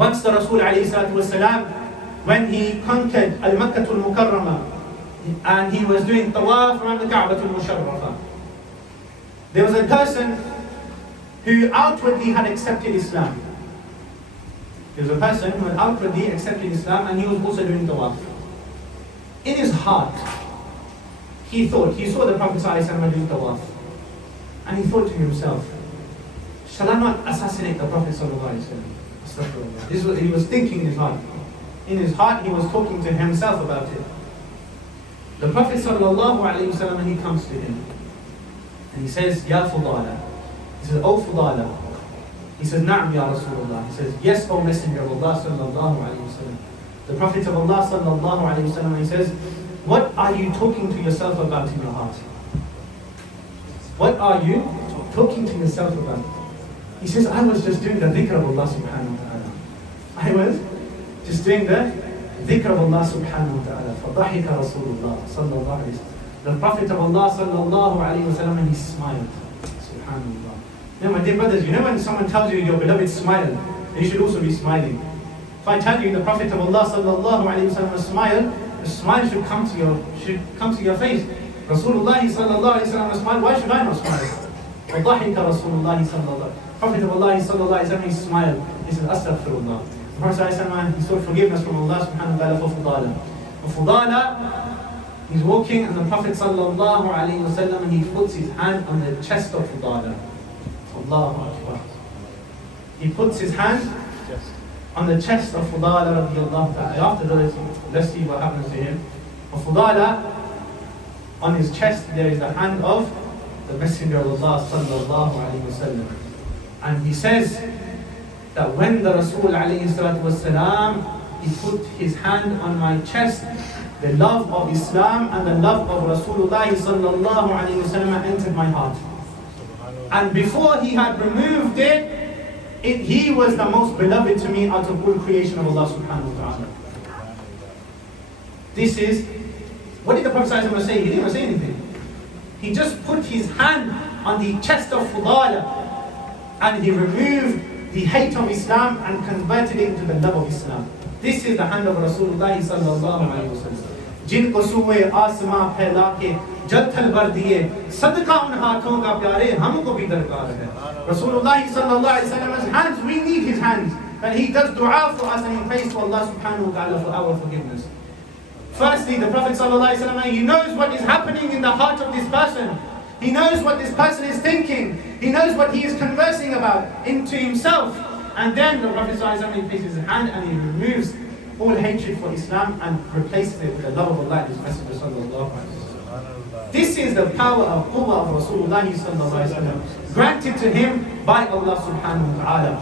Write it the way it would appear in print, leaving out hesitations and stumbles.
Once the Rasul ﷺ, when he conquered Al-Makkah al-Mukarramah, and he was doing tawaf around the Ka'bah al-Musharrafah, there was a person who outwardly had accepted Islam. There was a person who had outwardly accepted Islam, and he was also doing tawaf. In his heart, he saw the Prophet ﷺ doing tawaf, and he thought to himself, shall I not assassinate the Prophet ﷺ? This is what he was thinking in his heart. In his heart, he was talking to himself about it. The Prophet ﷺ, he comes to him, and he says, Ya Fudalah. He says, O Fudalah. He says, Na'am ya Rasulullah. He says, yes, O Messenger of Allah sallallahu alayhi wa sallam. The Prophet of Allah sallallahu alayhi wa sallam, he says, what are you talking to yourself about in your heart? What are you talking to yourself about? He says, I was just doing the dhikr of Allah subhanahu wa ta'ala. I was just doing the dhikr of Allah subhanahu wa ta'ala. فَضَحِكَ رَسُولُ اللَّهِ صَلَّى اللَّهُ عَلَيْهِ وسلم. The Prophet of Allah sallallahu alayhi wa sallam, and he smiled. Subhanallah. Now my dear brothers, you know when someone tells you your beloved smiled, you should also be smiling. If I tell you the Prophet of Allah sallallahu alayhi wa sallam smiled, the smile should come to your face. Rasulullah sallallahu alayhi wa sallam smiled, why should I not smile? وَضَحِكَ رَسُولُ اللَّهِ صَلَّى اللَّهُ. Prophet of Allah sallallahu alayhi wa sallam, he smiled. He said, Astaghfirullah. The Prophet sallallahu alayhi wa sallam, he sought forgiveness from Allah subhanahu wa ta'ala for Fudalah. For Fudalah, he's walking, and the Prophet sallallahu alayhi wa sallam, he puts his hand on the chest of Fudalah. Allahu Akbar. He puts his hand on the chest of Fudalah radiallahu ta'ala. After this, let's see what happens to him. For Fudalah, on his chest there is the hand of the Messenger of Allah sallallahu alayhi wa sallam. And he says that when the Rasul alayhi salatu wasalam, he put his hand on my chest, the love of Islam and the love of Rasulullah sallallahu alayhi wa sallam entered my heart. And before he had removed it, he was the most beloved to me out of all creation of Allah subhanahu wa ta'ala. This is, what did the Prophet say? He didn't even say anything. He just put his hand on the chest of Fudalah, and he removed the hate of Islam and converted it into the love of Islam. This is the hand of Rasulullah sallallahu alayhi wa sallam. जिनको सुए आसमां फैला के जत्थल भर दिए सदका उन हाथों का प्यारे हमको भी दरकार है. Rasulullah sallallahu alayhi wa sallam's hands, we need his hands, and he does dua for us and he prays to Allah subhanahu wa ta'ala for our forgiveness. Firstly, the Prophet sallallahu alayhi wa sallam, he knows what is happening in the heart of this person. He knows what this person is thinking. He knows what he is conversing about into himself. And then the Prophet sallallahu alayhi wa sallam, he places his hand and he removes all hatred for Islam and replaces it with the love of Allah and His Messenger sallallahu alayhi wa sallam. This is the power of Quwwah of Rasulullah sallallahu alayhi wa sallam, granted to him by Allah subhanahu wa ta'ala.